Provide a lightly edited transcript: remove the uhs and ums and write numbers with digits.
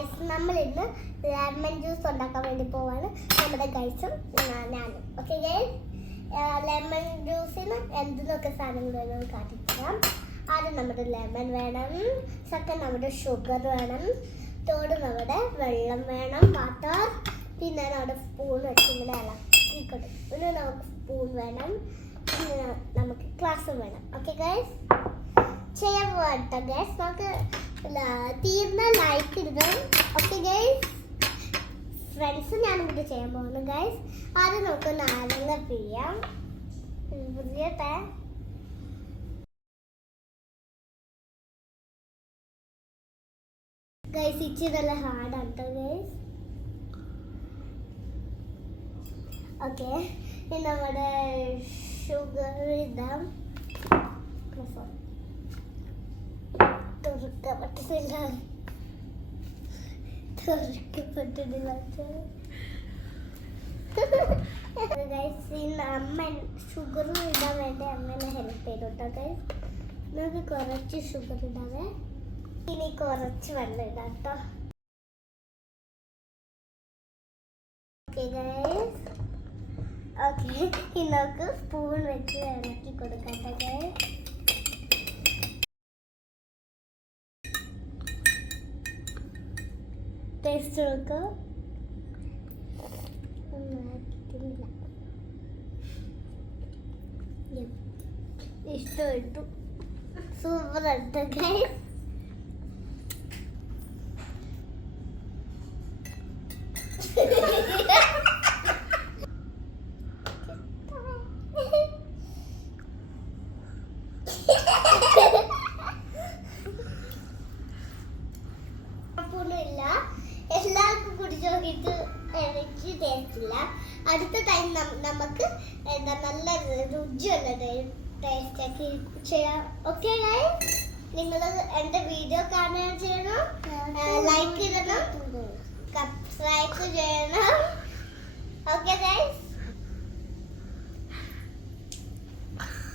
Guys നമ്മൾ ഇന്ന് lemon juice ഉണ്ടാക്കാൻ വേണ്ടി പോവാണ് നമ്മുടെ ഗൈസും ഞാനും. ഓക്കെ ഗൈസ്, ലെമൺ ജ്യൂസിന് എന്തൊക്കെ സാധനങ്ങൾ വേണം കാട്ടിത്തരാം. ആദ്യം നമ്മുടെ ലെമൺ വേണം, സെക്കൻഡ് നമ്മുടെ ഷുഗർ വേണം, തേർഡ് നമ്മുടെ വെള്ളം വേണം, വാട്ടർ, പിന്നെ നമ്മുടെ സ്പൂൺ വെച്ച് ഇങ്ങനെ ഇളക്കിക്കൊടുക്കും. പിന്നെ നമുക്ക് സ്പൂൺ വേണം, പിന്നെ നമുക്ക് ഗ്ലാസ് വേണം. ഓക്കെ ഗൈസ്, ചെയ്യാൻ പോകട്ടോ ഗൈസ്. നമുക്ക് തീർന്ന ലൈക്ക് ഇടണം. ഓക്കെ ഗൈസ്, ഫ്രണ്ട്സ് ഞാനും കൂടി ചെയ്യാൻ പോകുന്നു ഗൈസ്. ആദ്യം നമുക്ക് നാരങ്ങ പിഴിയാം. പുതിയട്ടെ ഗൈസ്, ഇച്ചിരി നല്ല ഹാർഡാണ് ഗൈസ്. ഓക്കെ, ഇനി നമ്മുടെ ഷുഗർ ഇടാം. തുറക്കപ്പെട്ടിട്ടില്ല അമ്മ ഷുഗർ ഇടാൻ വേണ്ടി അമ്മേനെ ഹെൽപ്പ് ചെയ്തു കേട്ടോ ഗൈസ്. നമുക്ക് കുറച്ച് ഷുഗർ ഇടാവേ, ഇനി കുറച്ച് വെള്ളം ഇടാം കേട്ടോ. ഓക്കെ ഗൈസ്, ഓക്കെ, ഇനി നമുക്ക് സ്പൂൺ വെച്ച് ഇളക്കി കൊടുക്കാം കേട്ടോ ഗൈസ്. ടേസ്റ്റ് നോക്കാം. ഇഷ്ടപ്പെട്ടു, സൂപ്പർ ആയിട്ട് ഗൈസ്. എല്ലാവർക്കും കുടിച്ചു നോക്കിയിട്ട് എനിക്ക് ടേസ്റ്റ് ഇല്ല. അടുത്ത ടൈം നമുക്ക് എന്താ നല്ല രുചിയുള്ള ടേസ്റ്റ് ആക്കി ചെയ്യാം. ഓക്കെ ഗൈസ്, നിങ്ങൾ എൻ്റെ വീഡിയോ കാണുകയും ചെയ്യണം, ലൈക്ക് ചെയ്യണം, സബ്സ്ക്രൈബ് ചെയ്യണം.